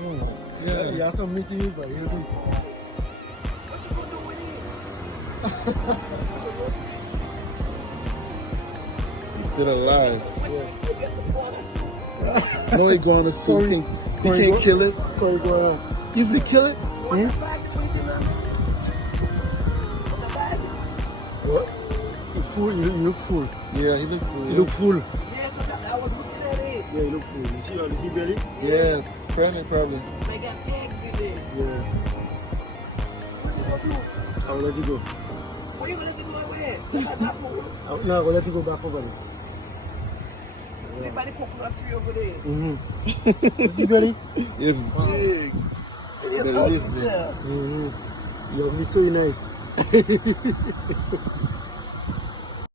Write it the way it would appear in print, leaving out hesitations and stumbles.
Yeah. You have some meat in it, but he'll do. What you gonna do with him? He's still alive. Yeah. No iguana soup. He can't kill it. Corey, go around. You can kill it? What the bag that we did on? What the bag? What? You full, you look full. Yeah, he looked cool. You look full. Yeah, so I was looking at it. Yeah, you look full. You see belly? Yeah, pregnant probably. They got eggs in there. Yeah. What you gonna do? I will let you go. What you gonna let it go away? That's not food. No, I will let you go back over there. They by the coconut tree over there. Mm-hmm. You see belly? It's big. It is But it hot is as big. hell. Mm-hmm. You have me so nice.